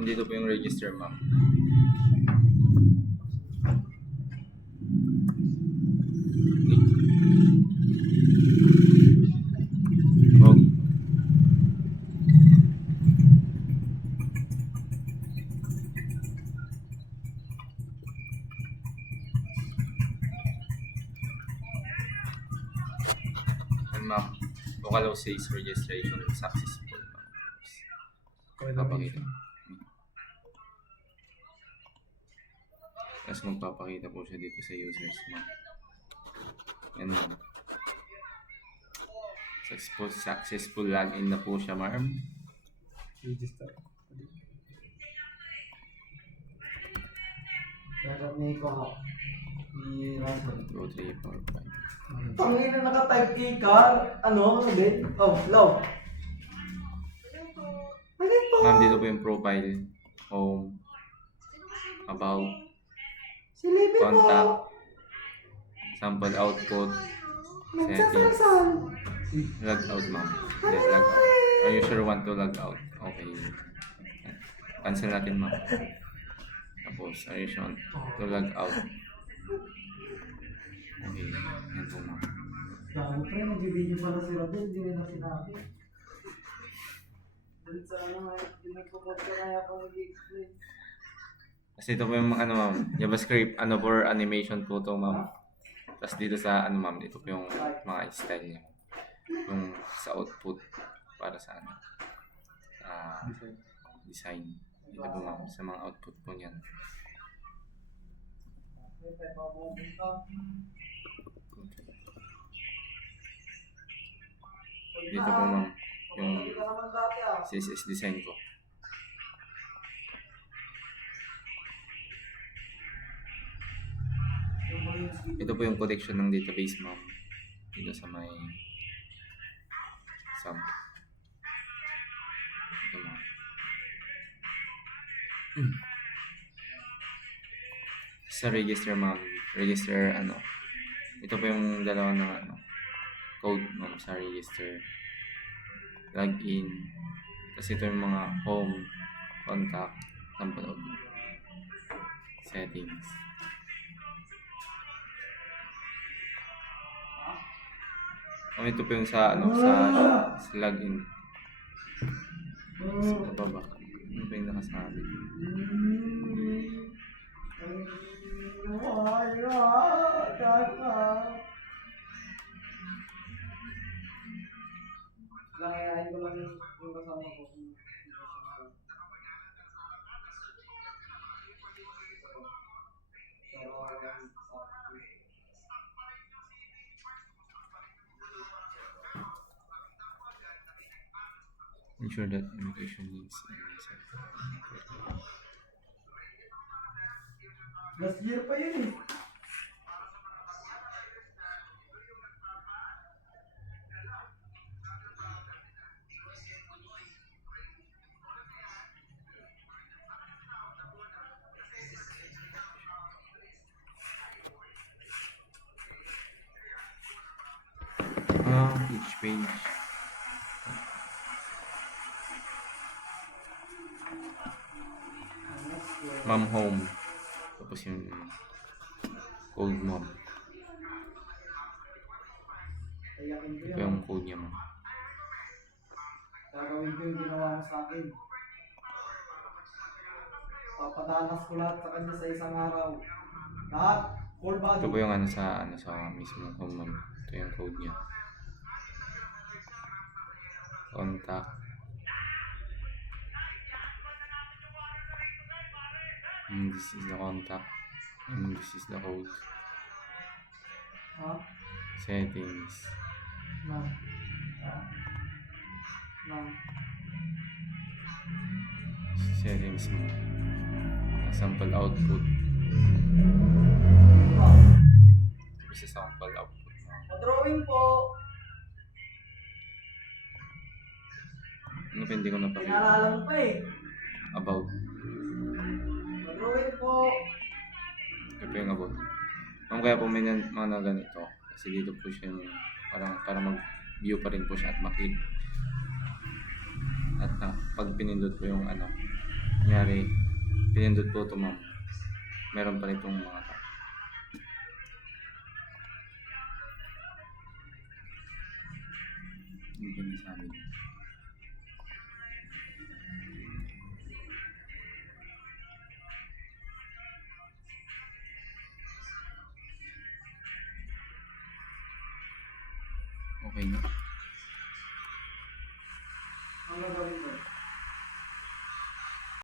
Ma'am, dito po yung register, ma'am. Oh. And ma'am, local says registration successful, ma'am. Papakita. Tapos magpapakita po siya dito sa users, ma'am. Yan, ma'am. Successful login na po siya, ma'am. Register. Dapat may ko ni Russell. 2, 3, 4, 5. Tangin na naka-type key ka. Ano din? Oh, low. Ano po? Ma'am, dito po yung profile, home, about, Silipin contact, mo. sample output, settings, Nagsasarasal. log out, ma'am. Then, log out. Are you sure want to log out? Okay. Cancel natin, ma'am. Tapos, are you sure to log out? Okay. Yan po, ma'am. Dami pre, nag-video pala si Rodel. Hindi nila sinabi. Dahil sa ano, pinagpupagka kaya ako mag-explain. Kasi ito po yung ano, ma'am, JavaScript, ano for animation po to, ma'am. Tapos dito sa ano, ma'am, ito po yung mga style niya. Yung sa output para sa ano, design. Dito po, ma'am, sa mga output po niyan. Dito po, ma'am, yung CSS design ko. Ito po yung connection ng database, ma'am. Dito sa may sum. Ito, ma'am. Sa register, ma'am. Register, ano. Ito po yung dalawa na ano, code, ma'am, sa register. Login. Kasi ito yung mga home, contact, sample output, settings. Ito po yung sa ano sa login. Sa baba. Ano po yung nakasabi? Langayain ko lang yung kasama ko. Ensure that invitation links Last year pa yun eh. each page. Mom home. Tapos yung code mom. Ito yung code niya, ma'am. Gagawin ko yung ginawa mo sa akin. Papadanas ko lahat sa kanya sa isang araw. Lahat. Full body. Ito po yung ano sa mismo home, ma'am. Ito yung code niya. Contact. And this is the contact. And this is the code. Ha? Settings. Ma'am. Settings mo. Sample output. Isa sample output mo. Drawing po. Ano pa hindi ko napakita? Pinaalala mo pa eh. About. Drawing po. Ito po yung about. Ma'am, kaya po may mga ganito. Kasi dito po siya yung parang para mag-view pa rin po siya at maklik. At pag pinindot po yung ano, Kunyari, pinindot po ito ma'am. Meron pa rin itong mga tao. Yung pinasabi niya. Okay na.